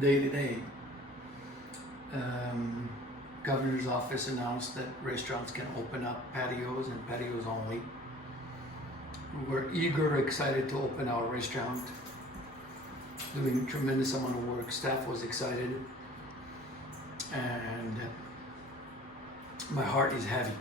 day to day. Governor's office announced that restaurants can open up patios and patios only. We're eager, excited to open our restaurant. Doing a tremendous amount of work. Staff was excited, and my heart is heavy.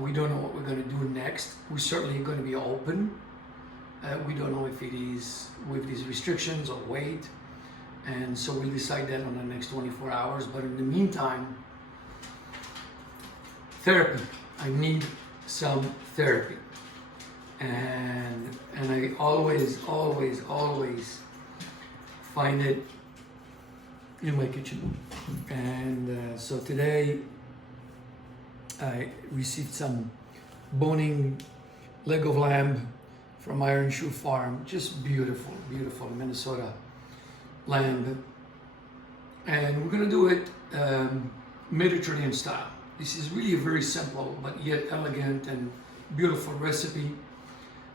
We don't know what we're going to do next. We're certainly going to be open. We don't know if it is with these restrictions or wait. And so we'll decide that on the next 24 hours. But in the meantime, therapy. I need some therapy. And I always find it in my kitchen. And so today I received some boning leg of lamb from Iron Shoe Farm. Just beautiful, beautiful Minnesota lamb. And we're gonna do it Mediterranean style. This is really a very simple but yet elegant and beautiful recipe.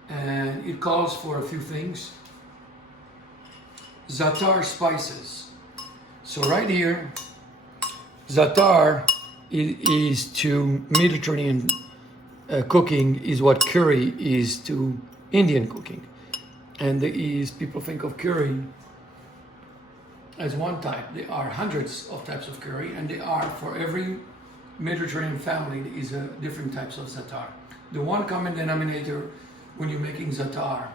And it calls for a few things. Za'atar spices. So right here, za'atar is to Mediterranean cooking is what curry is to Indian cooking. And people think of curry as one type. There are hundreds of types of curry, and there are, for every Mediterranean family, there is different types of za'atar. The one common denominator when you're making za'atar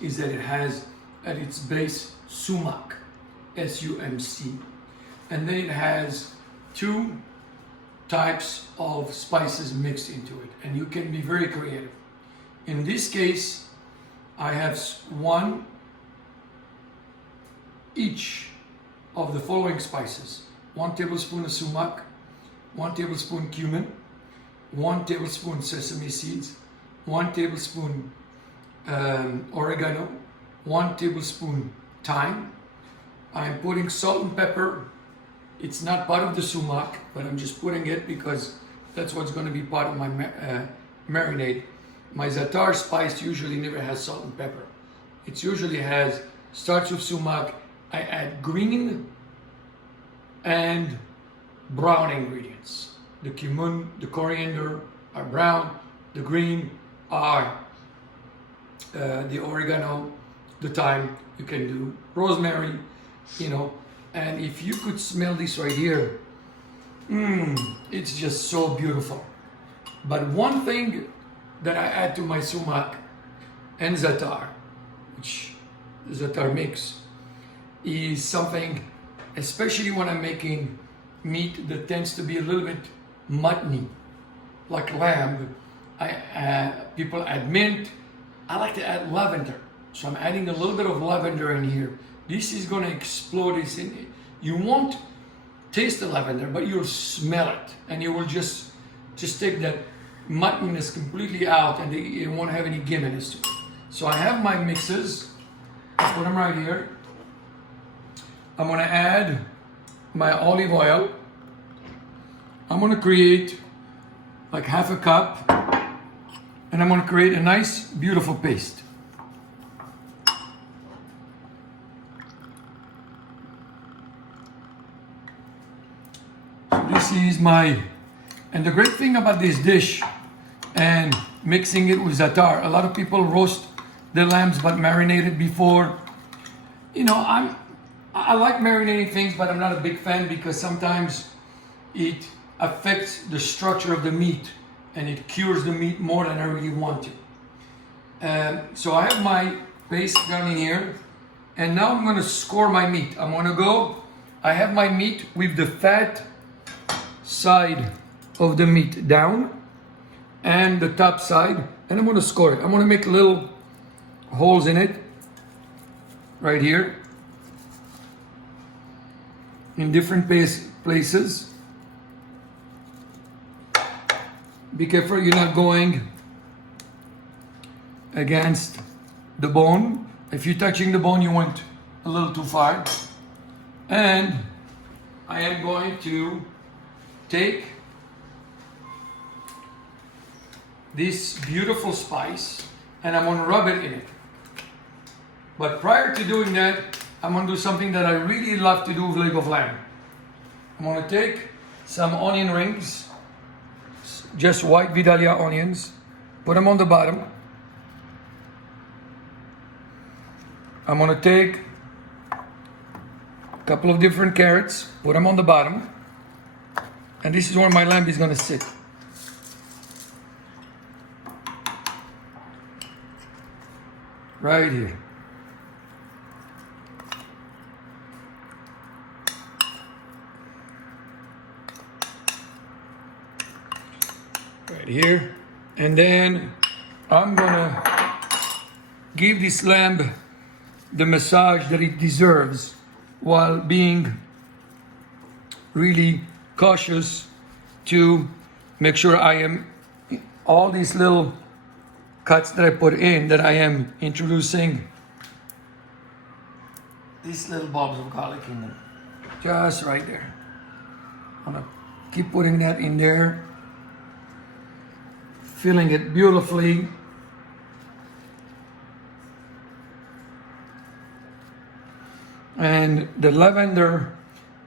is that it has at its base sumac, S-U-M-C, and then it has two types of spices mixed into it, and you can be very creative. In this case, I have one each of the following spices: 1 tablespoon of sumac, 1 tablespoon cumin, 1 tablespoon sesame seeds, 1 tablespoon oregano, 1 tablespoon thyme. I'm putting salt and pepper. It's not part of the sumac, but I'm just putting it because that's what's going to be part of my marinade. My za'atar spice usually never has salt and pepper. It usually starts with sumac. I add green and brown ingredients. The cumin, the coriander are brown. The green are the oregano, the thyme. You can do rosemary, and if you could smell this right here, it's just so beautiful. But one thing that I add to my sumac and za'atar, which za'atar mix, is something, especially when I'm making meat that tends to be a little bit muttony, like lamb. People add mint. I like to add lavender, so I'm adding a little bit of lavender in here. This is going to explode. You won't taste the lavender, but you'll smell it, and you will just take that muttoniness completely out, and it won't have any giminess to it. So I have my mixes. I put them right here. I'm going to add my olive oil. I'm going to create like half a cup, and I'm going to create a nice, beautiful paste. So this is and the great thing about this dish and mixing it with za'atar, a lot of people roast their lambs but marinate it before. I like marinating things, but I'm not a big fan because sometimes it affects the structure of the meat and it cures the meat more than I really want to. So I have my paste down in here, and now I'm going to score my meat. I have my meat with the fat side of the meat down and the top side, and I'm going to score it. I'm going to make little holes in it right here in different places. Be careful you're not going against the bone. If you're touching the bone, you went a little too far. And I am going to take this beautiful spice and I'm going to rub it in it. But prior to doing that, I'm gonna do something that I really love to do with leg of lamb. I'm gonna take some onion rings, just white Vidalia onions, put them on the bottom. I'm gonna take a couple of different carrots, put them on the bottom, and this is where my lamb is gonna sit. Right here. Right here. And then I'm gonna give this lamb the massage that it deserves while being really cautious to make sure I am all these little cuts that I put in, that I am introducing these little bulbs of garlic in them. Just right there. I'm gonna keep putting that in there, filling it beautifully. And the lavender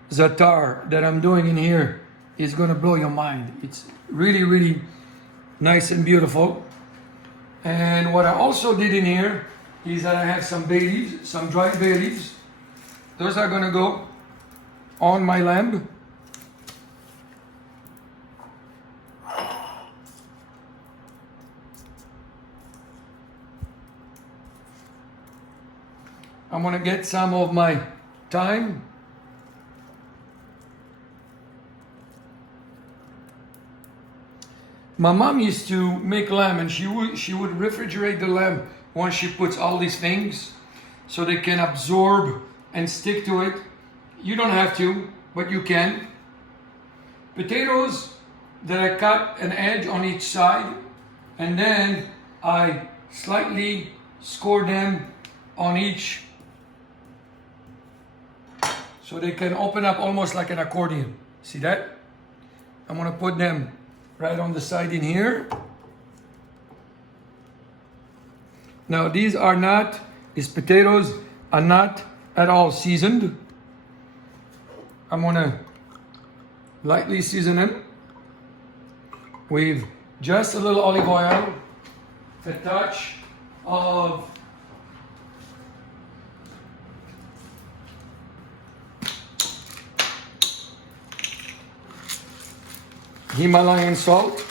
za'atar that I'm doing in here is gonna blow your mind. It's really, really nice and beautiful. And what I also did in here is that I have some bay leaves, some dried bay leaves. Those are gonna go on my lamb. I'm gonna get some of my thyme. My mom used to make lamb, and she would refrigerate the lamb once she puts all these things so they can absorb and stick to it. You don't have to, but you can. Potatoes that I cut an edge on each side, and then I slightly score them on each so they can open up almost like an accordion. See that? I'm gonna put them right on the side in here. Now these potatoes are not at all seasoned. I'm gonna lightly season them with just a little olive oil, a touch of Himalayan salt,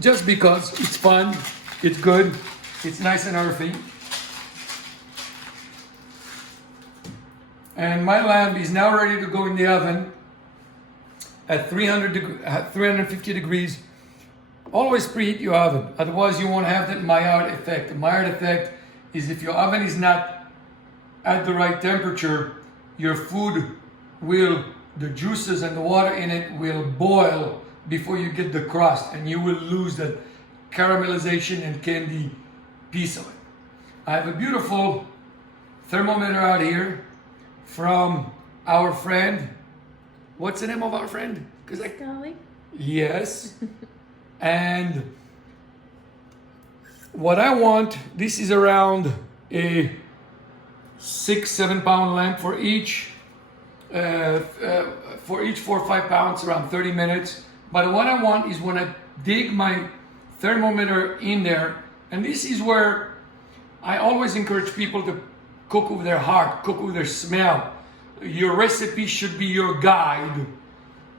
just because it's fun, it's good, it's nice and earthy. And my lamb is now ready to go in the oven at 350 degrees. Always preheat your oven, otherwise you won't have that Maillard effect. The Maillard effect is if your oven is not at the right temperature, your food will, the juices and the water in it will boil before you get the crust, and you will lose that caramelization and candy piece of it. I have a beautiful thermometer out here from our friend. What's the name of our friend? Dolly? Yes. And what I want, this is around a 6-7 pound lamb for each. For each 4 or 5 pounds, around 30 minutes. But what I want is when I dig my thermometer in there, and this is where I always encourage people to cook with their heart, cook with their smell. Your recipe should be your guide,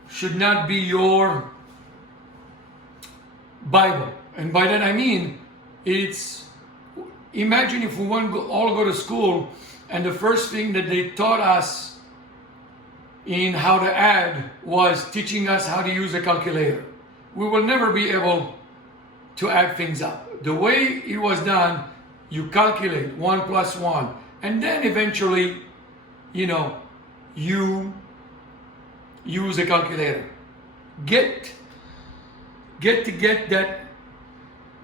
should not be your Bible. And by that I mean, imagine if we all go to school and the first thing that they taught us in how to add was teaching us how to use a calculator. We will never be able to add things up. The way it was done, you calculate 1 plus 1, and then eventually, you use a calculator.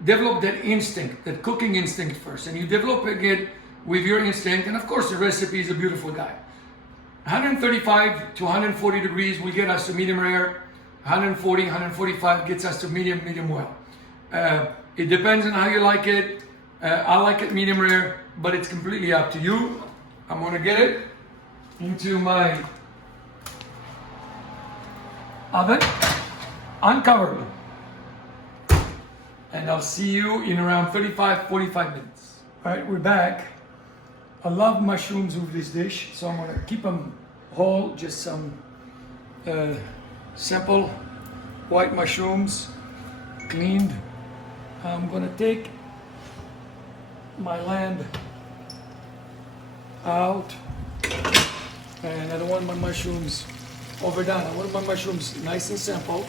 Develop that instinct, that cooking instinct first, and you develop it with your instinct, and of course the recipe is a beautiful guide. 135 to 140 degrees will get us to medium rare. 140, 145 gets us to medium well. It depends on how you like it. I like it medium rare, but it's completely up to you. I'm gonna get it into my oven, uncovered. And I'll see you in around 35-45 minutes. All right, we're back. I love mushrooms with this dish, so I'm gonna keep them whole, just some simple white mushrooms, cleaned. I'm gonna take my lamb out, and I don't want my mushrooms overdone. I want my mushrooms nice and simple.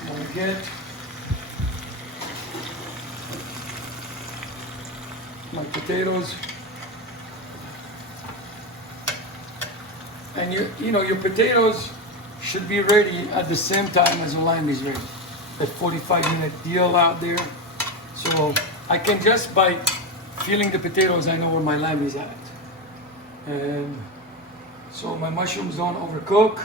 I'm gonna get my potatoes, and you know your potatoes should be ready at the same time as the lamb is ready. That 45-minute deal out there. So I can just by feeling the potatoes, I know where my lamb is at. And so my mushrooms don't overcook.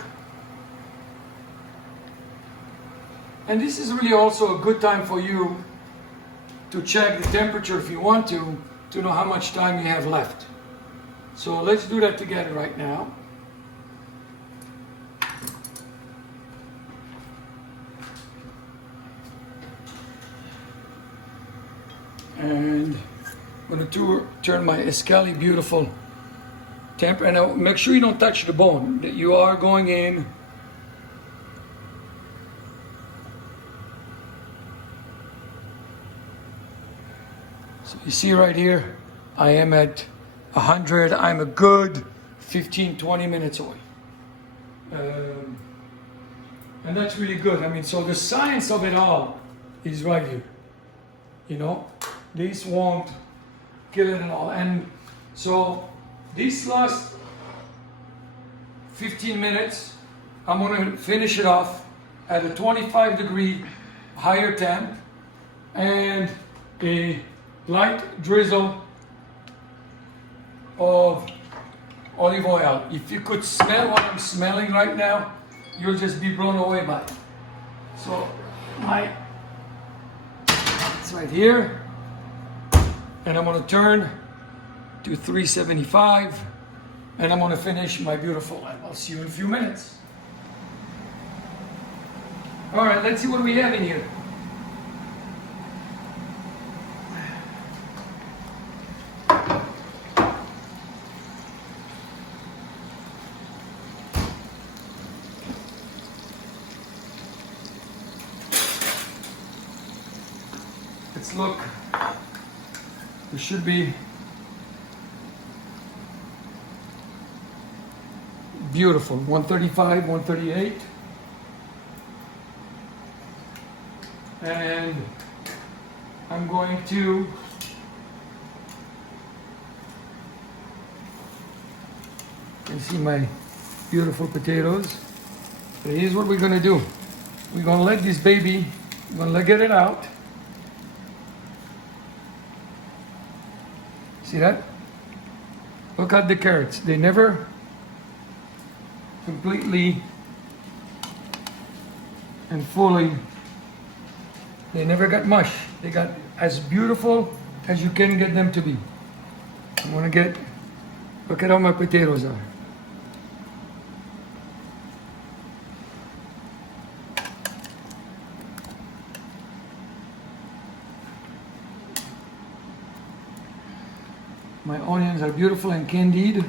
And this is really also a good time for you to check the temperature if you want to know how much time you have left. So let's do that together right now. And I'm going to turn my escalli beautiful temper, and now make sure you don't touch the bone, that you are going in so you see right here I am at 100. I'm a good 15-20 minutes away, and that's really good. I mean, so the science of it all is right here, you know. This won't kill it at all. And so this last 15 minutes, I'm gonna finish it off at a 25-degree higher temp and a light drizzle of olive oil. If you could smell what I'm smelling right now, you'll just be blown away by it. So it's right here. And I'm gonna turn to 375, and I'm gonna finish my beautiful lamb. I'll see you in a few minutes. All right, let's see what we have in here. Let's look. It should be beautiful. 135, 138. And I'm going to you can see my beautiful potatoes. But here's what we're gonna do. We're gonna let this baby, we're gonna get it out. See that? Look at the carrots. They never completely and fully, they never got mush. They got as beautiful as you can get them to be. I'm gonna get, look at how my potatoes are. My onions are beautiful and candied.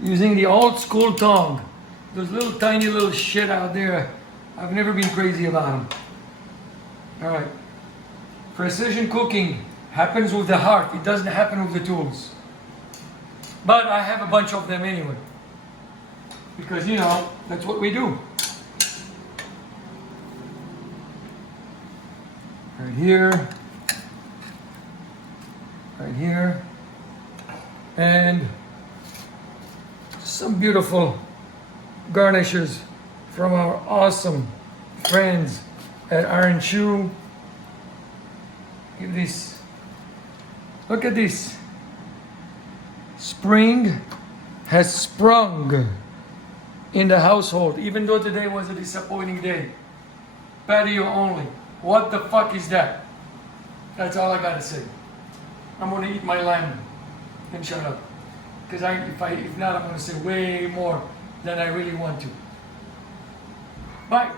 Using the old school tong. Those little tiny little shit out there, I've never been crazy about them. All right. Precision cooking happens with the heart. It doesn't happen with the tools. But I have a bunch of them anyway. Because, you know, that's what we do. Right here. Right here, and some beautiful garnishes from our awesome friends at Iron Shoe. Give this, look at this. Spring has sprung in the household, even though today was a disappointing day. Patio only. What the fuck is that? That's all I gotta say. I'm gonna eat my lamb and shut up. Because if not, I'm gonna say way more than I really want to. Bye.